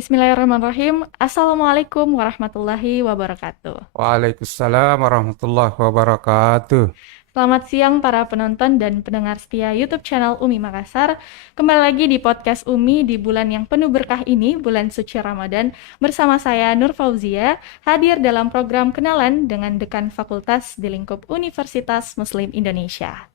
Bismillahirrahmanirrahim. Assalamualaikum warahmatullahi wabarakatuh. Waalaikumsalam warahmatullahi wabarakatuh. Selamat siang para penonton dan pendengar setia YouTube channel Umi Makassar. Kembali lagi di podcast Umi di bulan yang penuh berkah ini, bulan suci Ramadan. Bersama saya Nur Fauzia, hadir dalam program kenalan dengan Dekan Fakultas di lingkup Universitas Muslim Indonesia.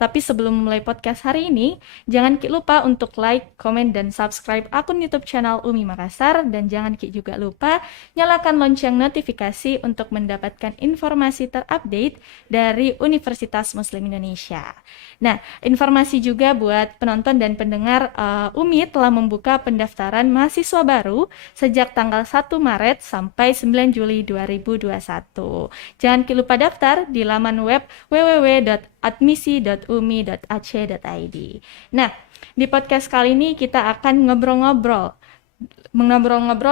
Tapi sebelum mulai podcast hari ini, jangan lupa untuk like, komen, dan subscribe akun YouTube channel Umi Makassar, dan jangan juga lupa nyalakan lonceng notifikasi untuk mendapatkan informasi terupdate dari Universitas Muslim Indonesia. Nah, informasi juga buat penonton dan pendengar, Umi telah membuka pendaftaran mahasiswa baru sejak tanggal 1 Maret sampai 9 Juli 2021. Jangan lupa daftar di laman web www.admisi.umi.ac.id. Nah, di podcast kali ini kita akan ngobrol-ngobrol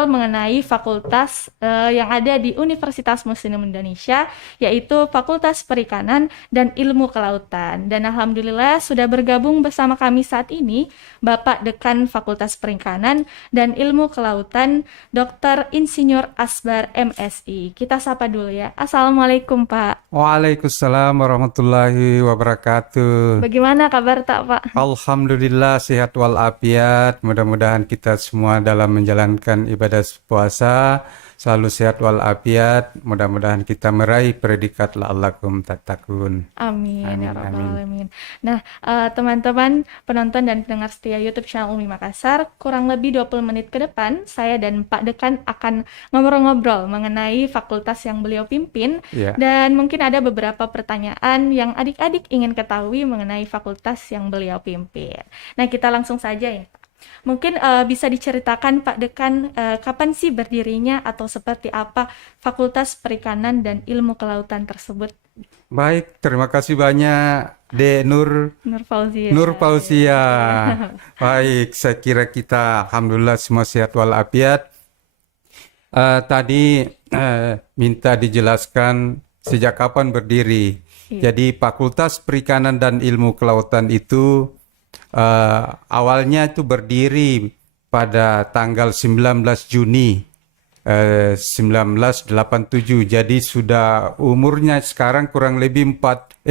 mengenai fakultas yang ada di Universitas Muslim Indonesia, yaitu Fakultas Perikanan dan Ilmu Kelautan. Dan alhamdulillah sudah bergabung bersama kami saat ini Bapak Dekan Fakultas Perikanan dan Ilmu Kelautan, Dr. Insinyur Asbar MSI. Kita sapa dulu ya. Assalamualaikum Pak. Waalaikumsalam warahmatullahi wabarakatuh. Bagaimana kabar tak Pak? Alhamdulillah sehat walafiat. Mudah-mudahan kita semua dalam menjalankan ibadah puasa selalu sehat walafiat. Mudah-mudahan kita meraih predikat la'allakum tattaqun. Amin, Amin, ya rabbal amin. alamin. Nah, teman-teman penonton dan pendengar setia YouTube channel Umi Makassar, kurang lebih 20 menit ke depan, saya dan Pak Dekan akan ngobrol-ngobrol mengenai fakultas yang beliau pimpin, Ya, dan mungkin ada beberapa pertanyaan yang adik-adik ingin ketahui mengenai fakultas yang beliau pimpin. Nah, kita langsung saja ya. Mungkin bisa diceritakan Pak Dekan, kapan sih berdirinya atau seperti apa Fakultas Perikanan dan Ilmu Kelautan tersebut? baik. Terima kasih banyak, Dek Nur. Nur Fauzia. Nur Fauzia. Baik, saya kira kita alhamdulillah semua sehat walafiat. Tadi minta dijelaskan sejak kapan berdiri. Iya. Jadi Fakultas Perikanan dan Ilmu Kelautan itu awalnya itu berdiri pada tanggal 19 Juni 1987. Jadi sudah umurnya sekarang kurang lebih 34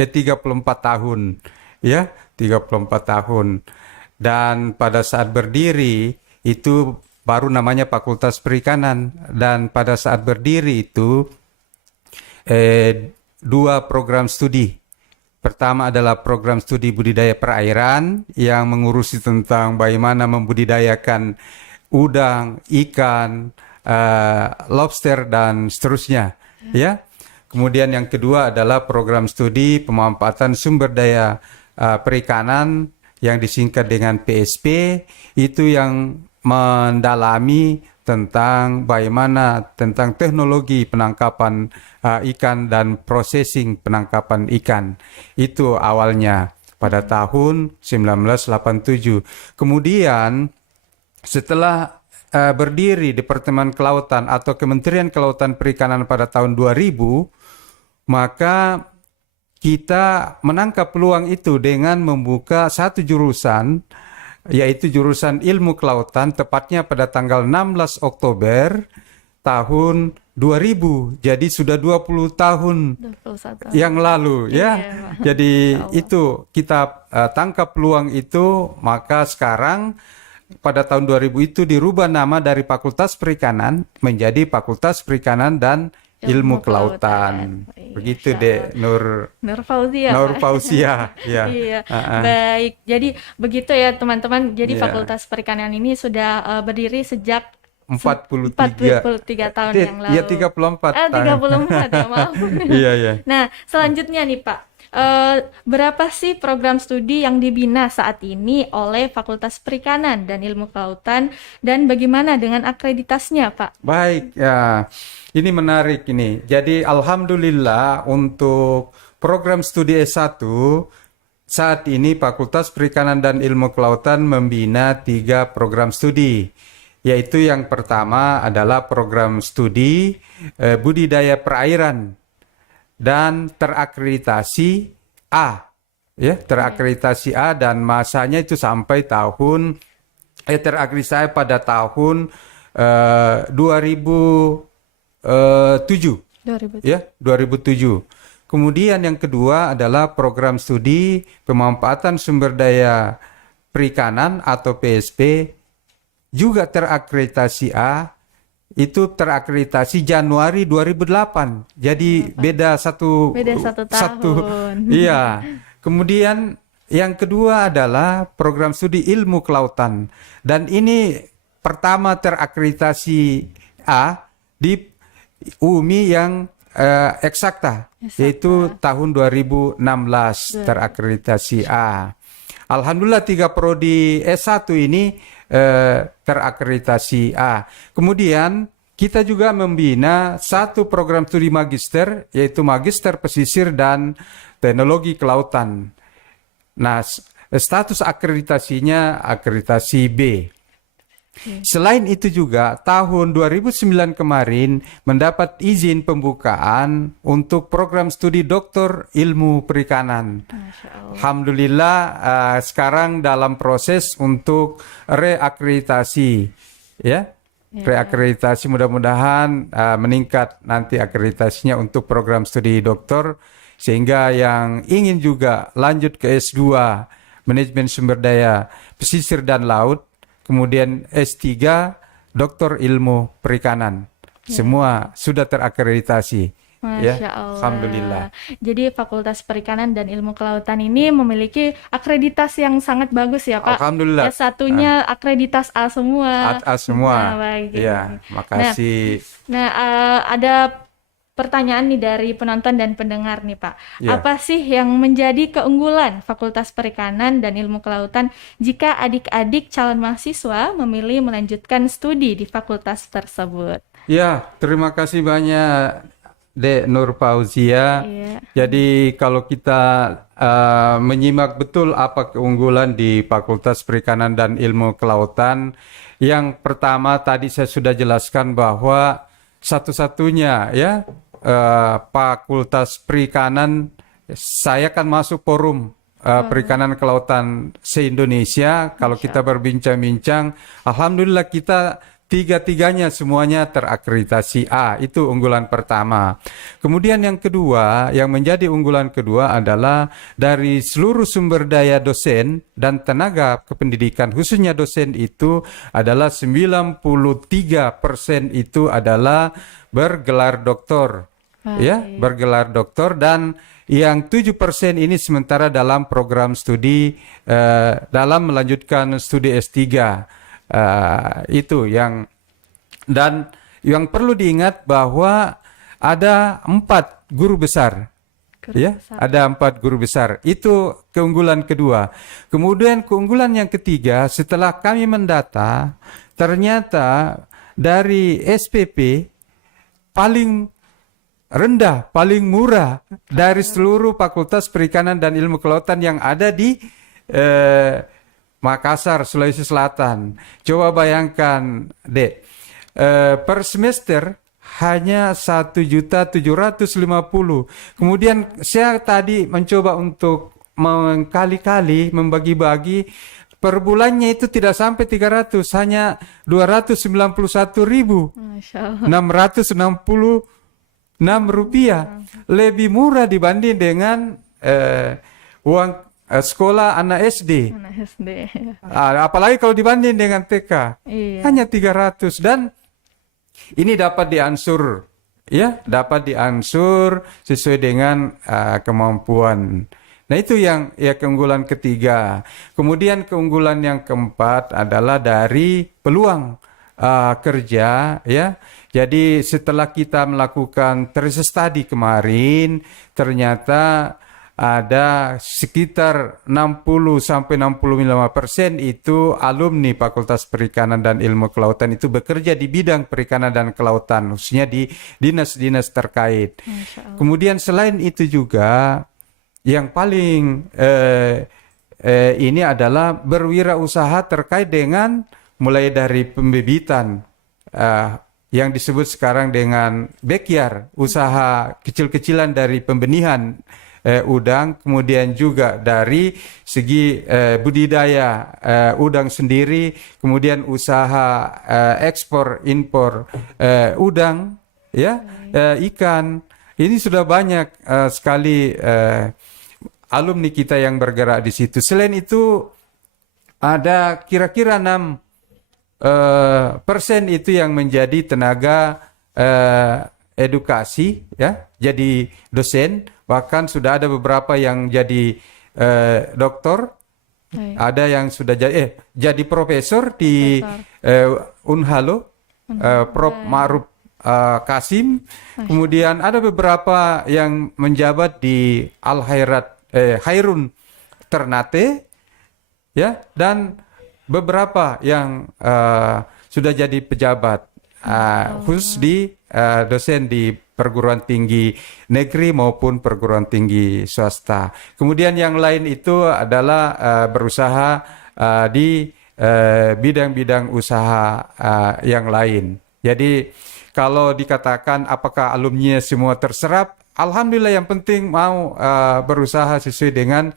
tahun. Ya, 34 tahun. Dan pada saat berdiri itu baru namanya Fakultas Perikanan, dan pada saat berdiri itu dua program studi. Pertama adalah program studi budidaya perairan yang mengurusi tentang bagaimana membudidayakan udang, ikan, lobster dan seterusnya, ya. Kemudian yang kedua adalah program studi pemanfaatan sumber daya perikanan yang disingkat dengan PSP, itu yang mendalami tentang bagaimana tentang teknologi penangkapan ikan dan processing penangkapan ikan. Itu awalnya pada tahun 1987. Kemudian setelah berdiri Departemen Kelautan atau Kementerian Kelautan Perikanan pada tahun 2000, maka kita menangkap peluang itu dengan membuka satu jurusan, yaitu jurusan Ilmu Kelautan, tepatnya pada tanggal 16 Oktober tahun 2000. Jadi sudah 20 tahun 21. yang lalu, ya. Iya, Pak. Jadi Insya Allah. itu kita tangkap peluang itu, maka sekarang pada tahun 2000 itu dirubah nama dari Fakultas Perikanan menjadi Fakultas Perikanan dan Ilmu Kelautan. Begitu Insya deh, Allah. Nur Fauzia, Nur Pak. Fauzia, ya. Iya, Ah, ah. baik. Jadi begitu ya teman-teman. Jadi Iya. Fakultas Perikanan ini sudah berdiri sejak 43. 43 tahun yang lalu. Ya, 34 tahun. 34 ya, maaf. Iya, iya. Nah, selanjutnya nih Pak, berapa sih program studi yang dibina saat ini oleh Fakultas Perikanan dan Ilmu Kelautan, dan bagaimana dengan akreditasnya Pak? Baik, ya. Ini menarik ini. Jadi alhamdulillah untuk program studi S1 saat ini Fakultas Perikanan dan Ilmu Kelautan membina 3 program studi. Yaitu yang pertama adalah program studi budidaya perairan dan terakreditasi A, ya, terakreditasi A, dan masanya itu sampai tahun terakreditasi pada tahun 2007 2000. ya 2007. Kemudian yang kedua adalah program studi pemanfaatan sumber daya perikanan atau PSP, juga terakreditasi A, itu terakreditasi Januari 2008. Jadi beda satu tahun. Iya. Kemudian yang kedua adalah program studi ilmu kelautan, dan ini pertama terakreditasi A di UMI yang eksakta, yaitu tahun 2016 terakreditasi A. Alhamdulillah 3 prodi S1 ini terakreditasi A. Kemudian kita juga membina 1 program studi magister, yaitu Magister Pesisir dan Teknologi Kelautan. Nah, status akreditasinya akreditasi B. Selain itu juga tahun 2009 kemarin mendapat izin pembukaan untuk program studi doktor ilmu perikanan. Alhamdulillah sekarang dalam proses untuk reakreditasi, ya. Reakreditasi mudah-mudahan meningkat nanti akreditasinya untuk program studi doktor, sehingga yang ingin juga lanjut ke S2 manajemen sumber daya pesisir dan laut, kemudian S3 doktor ilmu perikanan, semua sudah terakreditasi. Masya Allah. Alhamdulillah. Jadi Fakultas Perikanan dan Ilmu Kelautan ini memiliki akreditasi yang sangat bagus ya Pak. Alhamdulillah. S1-nya akreditas A semua. A semua. Nah, baik. Ya, makasih. Nah, ada pertanyaan nih dari penonton dan pendengar nih Pak. Ya. Apa sih yang menjadi keunggulan Fakultas Perikanan dan Ilmu Kelautan jika adik-adik calon mahasiswa memilih melanjutkan studi di fakultas tersebut? Ya, terima kasih banyak Dek Nur Fauzia. Iya. Jadi kalau kita menyimak betul apa keunggulan di Fakultas Perikanan dan Ilmu Kelautan, yang pertama tadi saya sudah jelaskan bahwa satu-satunya ya Fakultas Perikanan, saya kan masuk forum perikanan kelautan se-Indonesia. Kalau kita berbincang-bincang, alhamdulillah kita tiga-tiganya semuanya terakreditasi A. Itu unggulan pertama. Kemudian yang kedua, yang menjadi unggulan kedua adalah dari seluruh sumber daya dosen dan tenaga kependidikan, khususnya dosen itu adalah 93% itu adalah bergelar doktor. Ya, bergelar doktor, dan yang 7% ini sementara dalam program studi dalam melanjutkan studi S3. Itu yang, dan yang perlu diingat bahwa ada 4 guru besar. Ada 4 guru besar. Itu keunggulan kedua. Kemudian keunggulan yang ketiga, setelah kami mendata, ternyata dari SPP paling rendah, paling murah dari seluruh Fakultas Perikanan dan Ilmu Kelautan yang ada di Makassar, Sulawesi Selatan. Coba bayangkan, Dek, per semester hanya 1.750.000. Kemudian saya tadi mencoba untuk mengkali-kali, membagi-bagi, per bulannya itu tidak sampai 300, hanya 291.666 rupiah. Lebih murah dibanding dengan uang sekolah anak SD. Apalagi kalau dibanding dengan TK. Iya. Hanya 300, dan ini dapat diansur, ya, dapat diansur sesuai dengan kemampuan. Nah, itu yang keunggulan ketiga. Kemudian keunggulan yang keempat adalah dari peluang kerja, ya. Jadi setelah kita melakukan thesis study kemarin, ternyata ada sekitar 60-65% itu alumni Fakultas Perikanan dan Ilmu Kelautan itu bekerja di bidang perikanan dan kelautan, khususnya di dinas-dinas terkait. Kemudian selain itu juga yang paling ini adalah berwirausaha terkait dengan mulai dari pembibitan yang disebut sekarang dengan backyard, usaha kecil-kecilan dari pembenihan udang, kemudian juga dari segi budidaya udang sendiri, kemudian usaha ekspor impor udang, ya, ikan. Ini sudah banyak sekali alumni kita yang bergerak di situ. Selain itu ada kira-kira 6% itu yang menjadi tenaga edukasi, ya, jadi dosen. Bahkan sudah ada beberapa yang jadi doktor, ada yang sudah jadi profesor di Unhalo, Prof. Ma'ruf Kasim. Kemudian ada beberapa yang menjabat di Hairun Ternate, ya, dan beberapa yang sudah jadi pejabat, khusus di dosen di perguruan tinggi negeri maupun perguruan tinggi swasta. Kemudian yang lain itu adalah berusaha di bidang-bidang usaha yang lain. Jadi kalau dikatakan apakah alumni semua terserap, alhamdulillah, yang penting mau berusaha sesuai dengan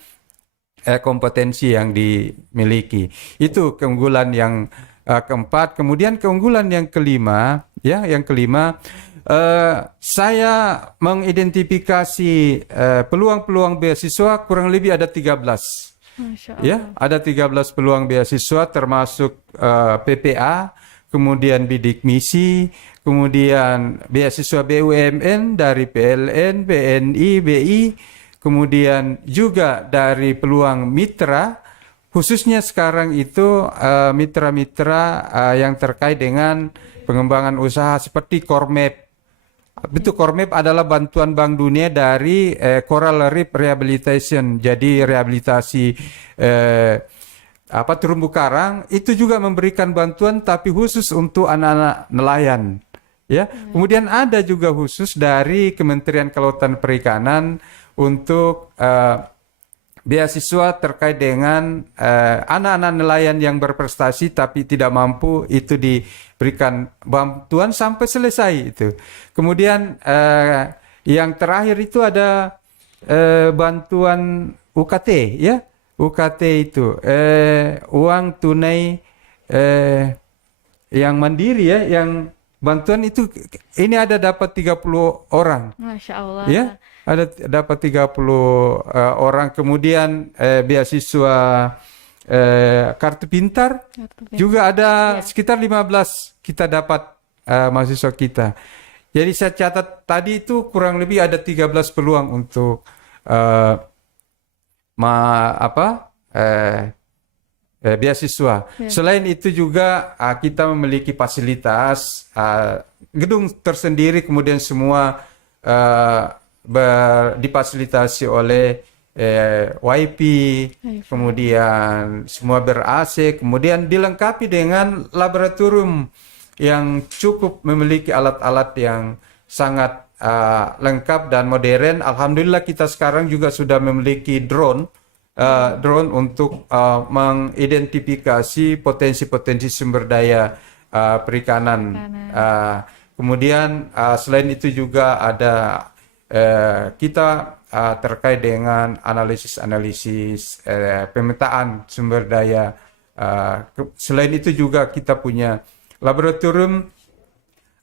kompetensi yang dimiliki. Itu keunggulan yang keempat. Kemudian keunggulan yang kelima, ya, saya mengidentifikasi peluang-peluang beasiswa kurang lebih ada 13. Masya Allah. Ya, ada 13 peluang beasiswa termasuk PPA, kemudian bidik misi, kemudian beasiswa BUMN dari PLN, BNI, BI, kemudian juga dari peluang mitra, khususnya sekarang itu mitra-mitra yang terkait dengan pengembangan usaha seperti Kormap. Itu Kormap adalah bantuan Bank Dunia dari Coral Reef Rehabilitation, jadi rehabilitasi terumbu karang. Itu juga memberikan bantuan tapi khusus untuk anak-anak nelayan. Ya, kemudian ada juga khusus dari Kementerian Kelautan Perikanan untuk beasiswa terkait dengan anak-anak nelayan yang berprestasi tapi tidak mampu, itu diberikan bantuan sampai selesai itu. Kemudian yang terakhir itu ada bantuan UKT, ya, UKT itu uang tunai yang mandiri, ya, yang bantuan itu. Ini ada dapat 30 orang. Masya Allah. Ya, ada dapat 30 orang. Kemudian beasiswa kartu pintar juga ada sekitar 15 kita dapat mahasiswa kita. Jadi saya catat tadi itu kurang lebih ada 13 peluang untuk beasiswa. Selain itu juga kita memiliki fasilitas gedung tersendiri, kemudian semua difasilitasi oleh wifi, kemudian semua ber-AC, kemudian dilengkapi dengan laboratorium yang cukup, memiliki alat-alat yang sangat lengkap dan modern. Alhamdulillah kita sekarang juga sudah memiliki drone untuk mengidentifikasi potensi-potensi sumber daya perikanan. Kemudian selain itu juga ada kita terkait dengan analisis pemetaan sumber daya. Selain itu juga kita punya laboratorium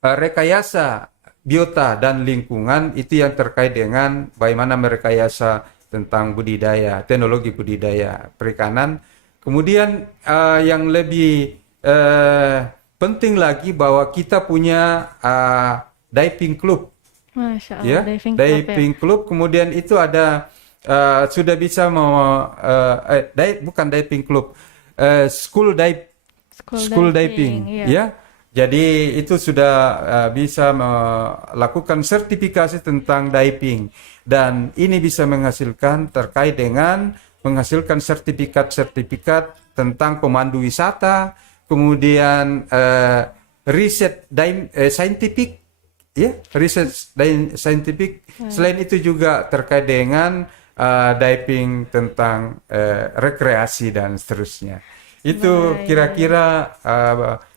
rekayasa biota dan lingkungan, itu yang terkait dengan bagaimana merekayasa tentang budidaya, teknologi budidaya perikanan. Kemudian yang lebih penting lagi bahwa kita punya diving club. Masya Allah, Ya, diving club. Kemudian itu ada sudah bisa bukan diving club, school diving, iya. ya. Jadi itu sudah bisa melakukan sertifikasi tentang diving, dan ini bisa menghasilkan terkait dengan menghasilkan sertifikat tentang pemandu wisata, kemudian riset scientific, ya, riset scientific. Selain itu juga terkait dengan diving tentang rekreasi dan seterusnya. Itu kira-kira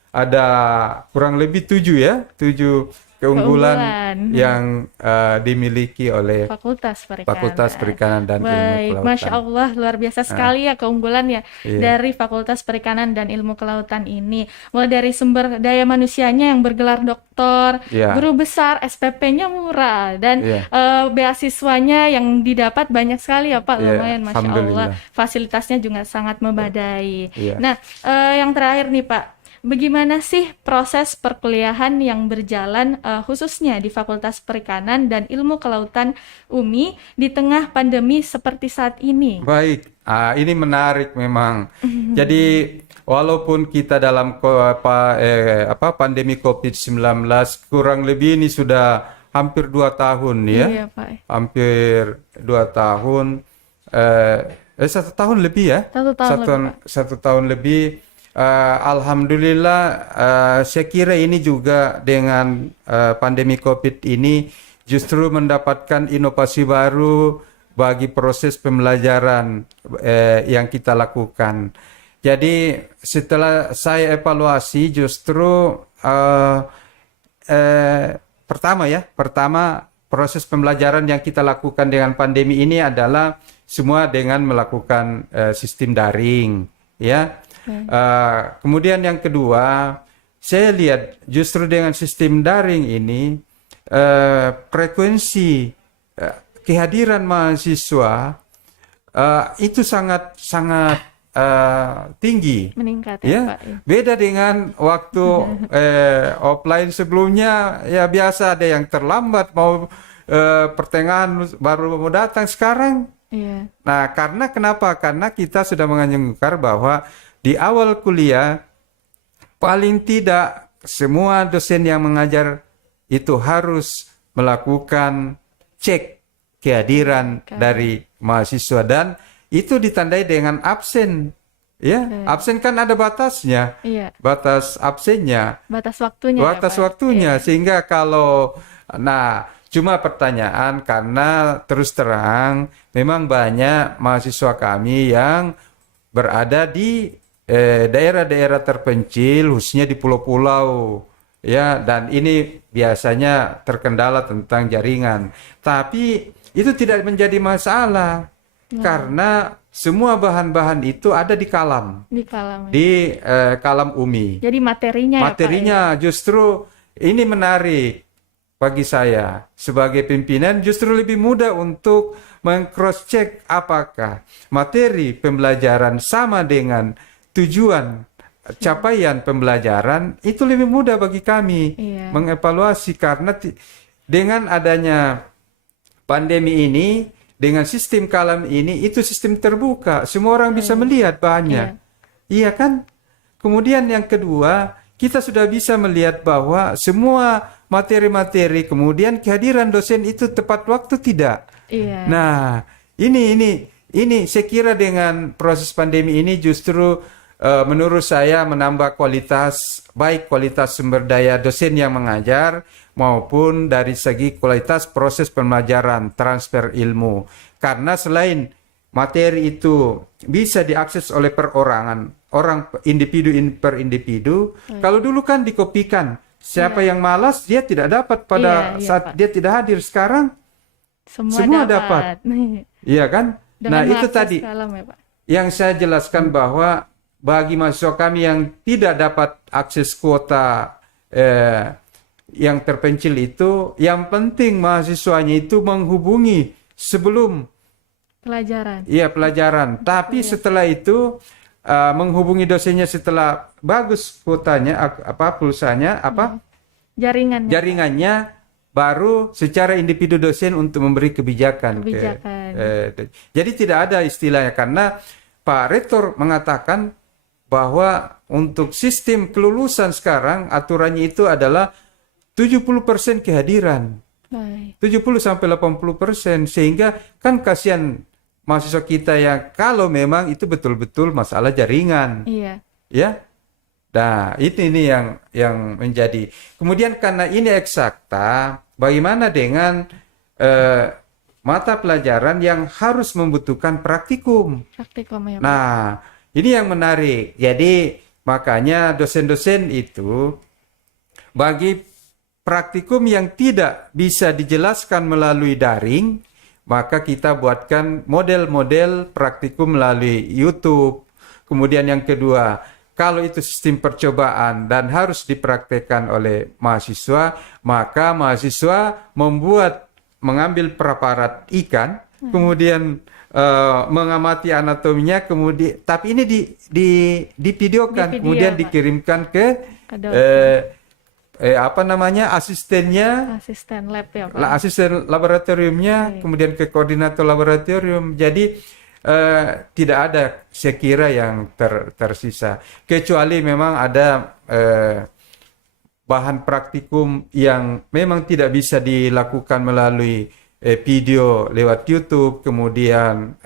ada kurang lebih 7 keunggulan Keunggulan. yang dimiliki oleh Fakultas Perikanan. Fakultas Perikanan dan Ilmu Baik, Kelautan. Masya Allah, luar biasa sekali ya keunggulan ya Iya. dari Fakultas Perikanan dan Ilmu Kelautan ini. Mulai dari sumber daya manusianya yang bergelar doktor, Iya. guru besar, SPP-nya murah, dan Iya. beasiswanya yang didapat banyak sekali ya Pak, Iya, lumayan Masya Allah. alhamdulillah. Fasilitasnya juga sangat memadai. Iya. Nah, yang terakhir nih Pak, bagaimana sih proses perkuliahan yang berjalan khususnya di Fakultas Perikanan dan Ilmu Kelautan UMI di tengah pandemi seperti saat ini? Baik, ini menarik memang. Jadi walaupun kita dalam pandemi COVID-19 kurang lebih ini sudah hampir 2 tahun ya, Iya Pak, hampir 2 tahun, 1 tahun lebih ya, 1 tahun lebih Pak. 1 tahun lebih. Alhamdulillah, saya kira ini juga dengan pandemi COVID ini justru mendapatkan inovasi baru bagi proses pembelajaran yang kita lakukan. Jadi setelah saya evaluasi justru pertama proses pembelajaran yang kita lakukan dengan pandemi ini adalah semua dengan melakukan sistem daring, ya. Kemudian yang kedua, saya lihat justru dengan sistem daring ini frekuensi kehadiran mahasiswa itu sangat tinggi. Meningkat ya Ya, Pak. Ya. beda dengan waktu offline sebelumnya, ya biasa ada yang terlambat mau pertengahan baru mau datang sekarang. Iya. Nah, kenapa? Karena kita sudah menganjurkan bahwa di awal kuliah paling tidak semua dosen yang mengajar itu harus melakukan cek kehadiran dari mahasiswa dan itu ditandai dengan absen. Ya, absen kan ada batasnya. Iya. Batas absennya. Batas waktunya ya Batas Pak. waktunya sehingga cuma pertanyaan karena terus terang memang banyak mahasiswa kami yang berada di daerah-daerah terpencil khususnya di pulau-pulau ya, dan ini biasanya terkendala tentang jaringan. Tapi itu tidak menjadi masalah karena semua bahan-bahan itu ada di kalam. Di kalam. Di kalam UMI. Jadi materinya Materinya justru ini menarik bagi saya sebagai pimpinan, justru lebih mudah untuk meng-cross check apakah materi pembelajaran sama dengan tujuan capaian pembelajaran. Itu lebih mudah bagi kami mengevaluasi karena dengan adanya pandemi ini, dengan sistem kalam ini, itu sistem terbuka, semua orang bisa melihat bahannya. Iya kan? Kemudian yang kedua, kita sudah bisa melihat bahwa semua materi-materi, kemudian kehadiran dosen itu tepat waktu tidak. Iya. Nah, ini saya kira dengan proses pandemi ini justru menurut saya menambah kualitas, baik kualitas sumber daya dosen yang mengajar maupun dari segi kualitas proses pembelajaran, transfer ilmu. Karena selain materi itu bisa diakses oleh perorangan, individu per individu. Kalau dulu kan dikopikan, siapa yang malas dia tidak dapat pada saat dia tidak hadir. Sekarang semua dapat. Iya kan? Nah, itu tadi kalam, ya, Pak. Yang saya jelaskan bahwa bagi mahasiswa kami yang tidak dapat akses kuota yang terpencil itu, yang penting mahasiswanya itu menghubungi sebelum pelajaran. Iya, pelajaran. Tapi setelah itu menghubungi dosennya setelah bagus kuotanya, pulsanya, jaringannya, baru secara individu dosen untuk memberi kebijakan. Jadi tidak ada istilahnya, karena Pak Rektor mengatakan bahwa untuk sistem kelulusan sekarang aturannya itu adalah 70% kehadiran. 70-80%, sehingga kan kasihan mahasiswa kita yang kalau memang itu betul-betul masalah jaringan. Iya. Ya. Nah, ini yang menjadi. Kemudian karena ini eksakta, bagaimana dengan mata pelajaran yang harus membutuhkan praktikum? Ya, nah, ini yang menarik. Jadi makanya dosen-dosen itu bagi praktikum yang tidak bisa dijelaskan melalui daring, maka kita buatkan model-model praktikum melalui YouTube. Kemudian yang kedua, kalau itu sistem percobaan dan harus dipraktekkan oleh mahasiswa, maka mahasiswa mengambil preparat ikan, kemudian mengamati anatominya, kemudian tapi ini divideokan, kemudian Pak. dikirimkan ke asistennya, asisten lab ya Pak. asisten laboratoriumnya, kemudian ke koordinator laboratorium. Jadi tidak ada sekira yang tersisa, kecuali memang ada bahan praktikum yang memang tidak bisa dilakukan melalui video lewat YouTube, kemudian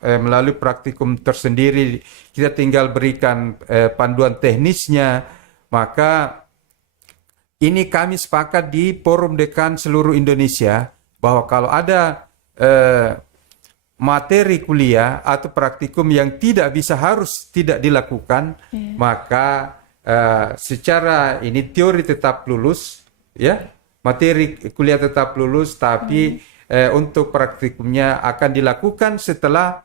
melalui praktikum tersendiri, kita tinggal berikan panduan teknisnya. Maka ini kami sepakat di Forum Dekan seluruh Indonesia bahwa kalau ada materi kuliah atau praktikum yang harus tidak dilakukan, maka secara ini teori tetap lulus, ya, materi kuliah tetap lulus, tapi untuk praktikumnya akan dilakukan setelah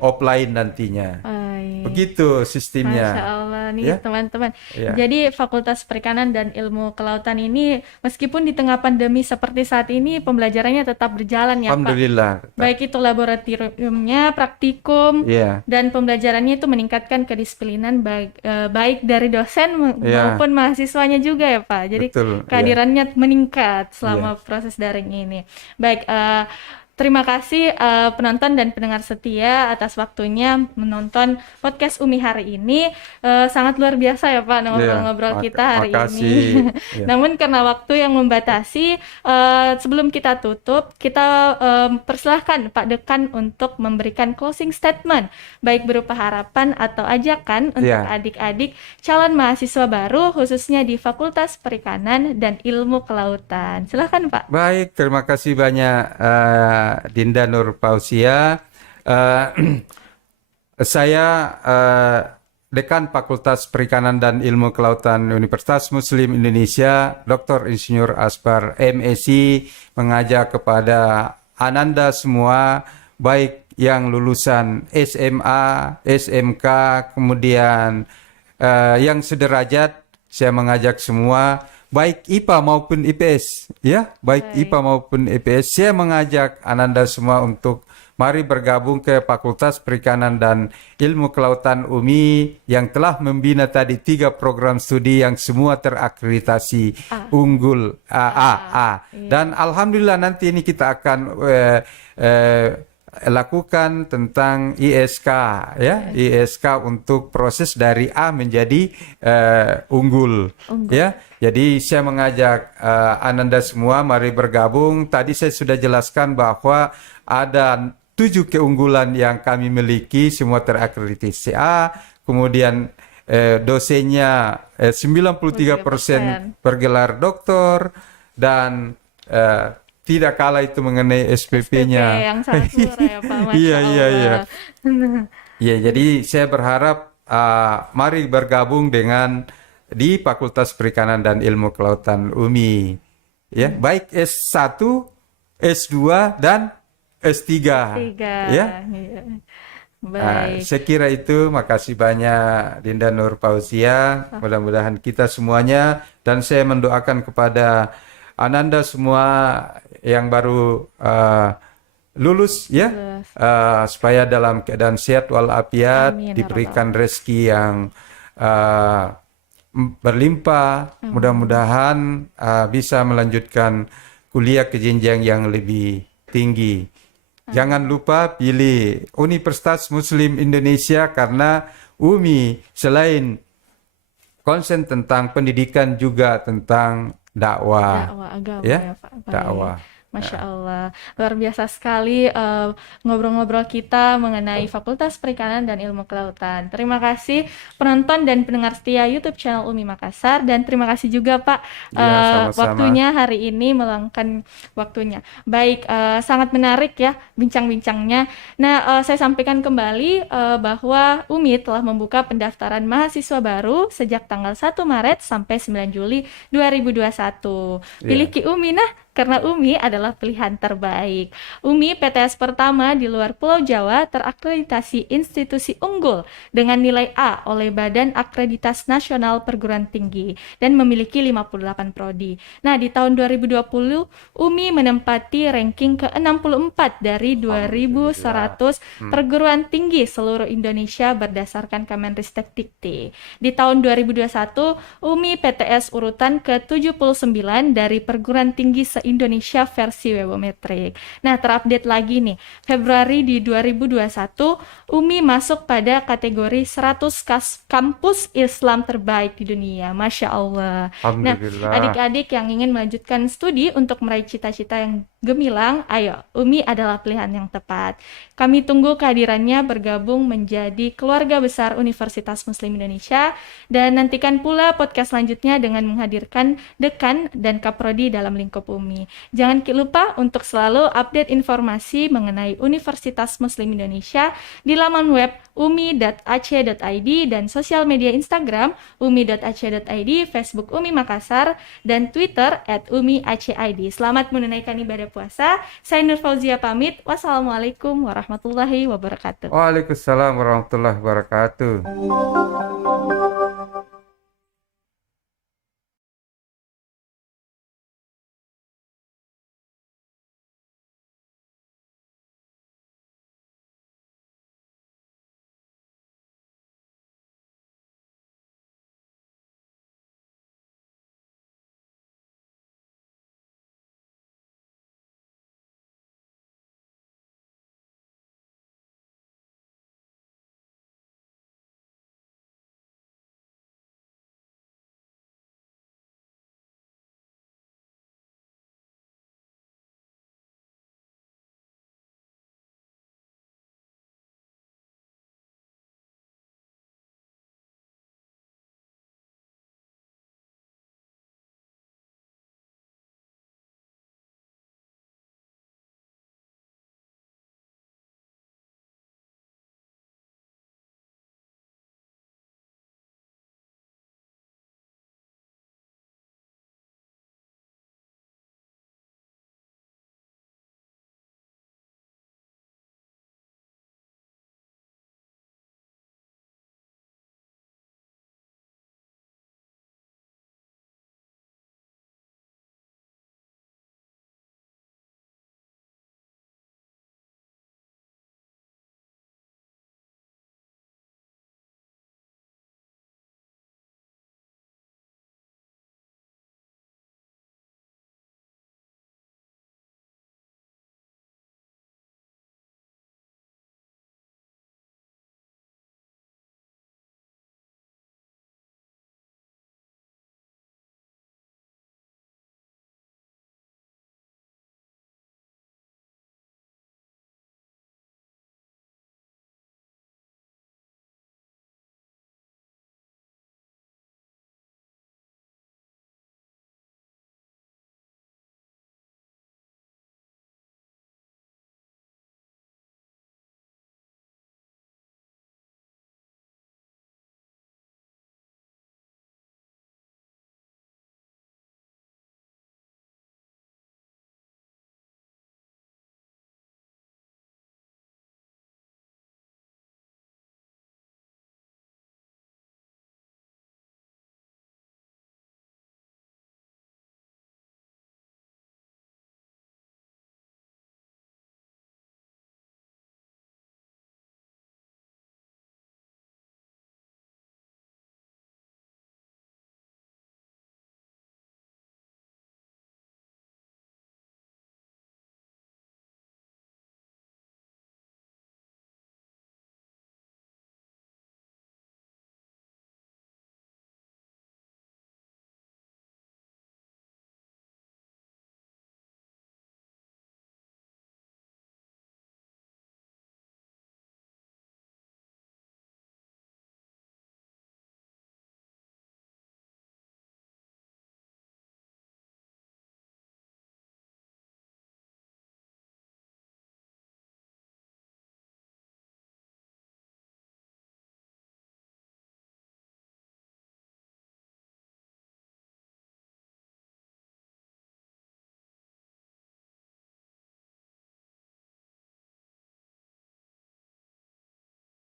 offline nantinya. Begitu sistemnya. Masya Allah nih teman-teman. Jadi Fakultas Perikanan dan Ilmu Kelautan ini meskipun di tengah pandemi seperti saat ini pembelajarannya tetap berjalan ya Pak. Alhamdulillah. Baik itu laboratoriumnya, praktikum, dan pembelajarannya itu meningkatkan kedisiplinan baik dari dosen maupun mahasiswanya juga ya Pak. Jadi kehadirannya meningkat selama proses daring ini. Baik, terima kasih penonton dan pendengar setia atas waktunya menonton podcast Umi hari ini. Sangat luar biasa ya Pak ngobrol-ngobrol kita hari ini. Namun karena waktu yang membatasi, sebelum kita tutup, kita persilahkan Pak Dekan untuk memberikan closing statement, baik berupa harapan atau ajakan untuk adik-adik calon mahasiswa baru, khususnya di Fakultas Perikanan dan Ilmu Kelautan. Silahkan Pak. Baik, terima kasih banyak Dinda Nur Fauzia. Saya Dekan Fakultas Perikanan dan Ilmu Kelautan Universitas Muslim Indonesia, Dr. Insinyur Asbar MSc, mengajak kepada Ananda semua, baik yang lulusan SMA, SMK, kemudian yang sederajat, saya mengajak semua, baik IPA maupun IPS, ya, baik IPA maupun IPS, saya mengajak Ananda semua untuk mari bergabung ke Fakultas Perikanan dan Ilmu Kelautan UMI yang telah membina tadi 3 program studi yang semua terakreditasi unggul A. Dan alhamdulillah nanti ini kita akan lakukan tentang ISK, ya, ISK untuk proses dari A menjadi unggul, ya. Jadi saya mengajak Ananda semua mari bergabung. Tadi saya sudah jelaskan bahwa ada 7 keunggulan yang kami miliki, semua terakreditasi A, kemudian dosennya 93% bergelar doktor, dan tidak kalah itu mengenai SPP-nya. Yang sangat murah ya Pak. Iya. Ya, jadi saya berharap mari bergabung di Fakultas Perikanan dan Ilmu Kelautan UMI. Ya, baik S1, S2 dan S3. Ya. Baik. Saya kira itu. Makasih banyak Dinda Nur Fauzia. Mudah-mudahan kita semuanya, dan saya mendoakan kepada Ananda semua yang baru lulus, ya, supaya dalam keadaan sehat walafiat, diberikan rezeki yang berlimpah, mudah-mudahan bisa melanjutkan kuliah ke jenjang yang lebih tinggi. Jangan lupa pilih Universitas Muslim Indonesia, karena UMI selain konsen tentang pendidikan juga tentang dakwah, agama, ya, Pak. dakwah. Masya Allah, luar biasa sekali ngobrol-ngobrol kita mengenai Fakultas Perikanan dan Ilmu Kelautan. Terima kasih penonton dan pendengar setia YouTube channel UMI Makassar, dan terima kasih juga Pak Ya, sama-sama. waktunya hari ini, meluangkan waktunya. Baik, sangat menarik ya bincang-bincangnya. Nah, saya sampaikan kembali bahwa UMI telah membuka pendaftaran mahasiswa baru sejak tanggal 1 Maret sampai 9 Juli 2021. Pilih Ya. Ki UMI nah, karena UMI adalah pilihan terbaik. UMI PTS pertama di luar Pulau Jawa terakreditasi institusi unggul dengan nilai A oleh Badan Akreditas Nasional Perguruan Tinggi dan memiliki 58 prodi. Nah, di tahun 2020 UMI menempati ranking ke-64 dari 2.100 perguruan tinggi seluruh Indonesia berdasarkan Kemenristek Dikti. Di tahun 2021, UMI PTS urutan ke-79 dari perguruan tinggi se-Indonesia versi Webometrik. Nah, terupdate lagi nih, Februari di 2021, UMI masuk pada kategori 100 kampus Islam terbaik di dunia. Masya Allah. Nah, Alhamdulillah. adik-adik yang ingin melanjutkan studi untuk meraih cita-cita yang gemilang, ayo, UMI adalah pilihan yang tepat. Kami tunggu kehadirannya bergabung menjadi keluarga besar Universitas Muslim Indonesia, dan nantikan pula podcast selanjutnya dengan menghadirkan dekan dan kaprodi dalam lingkup UMI. Jangan lupa untuk selalu update informasi mengenai Universitas Muslim Indonesia di laman web umi.ac.id dan sosial media Instagram umi.ac.id, Facebook UMI Makassar, dan Twitter @umiacid. Selamat menunaikan ibadah puasa. Saya Nur Fauzia pamit. Wassalamualaikum warahmatullahi wabarakatuh. Waalaikumsalam warahmatullahi wabarakatuh.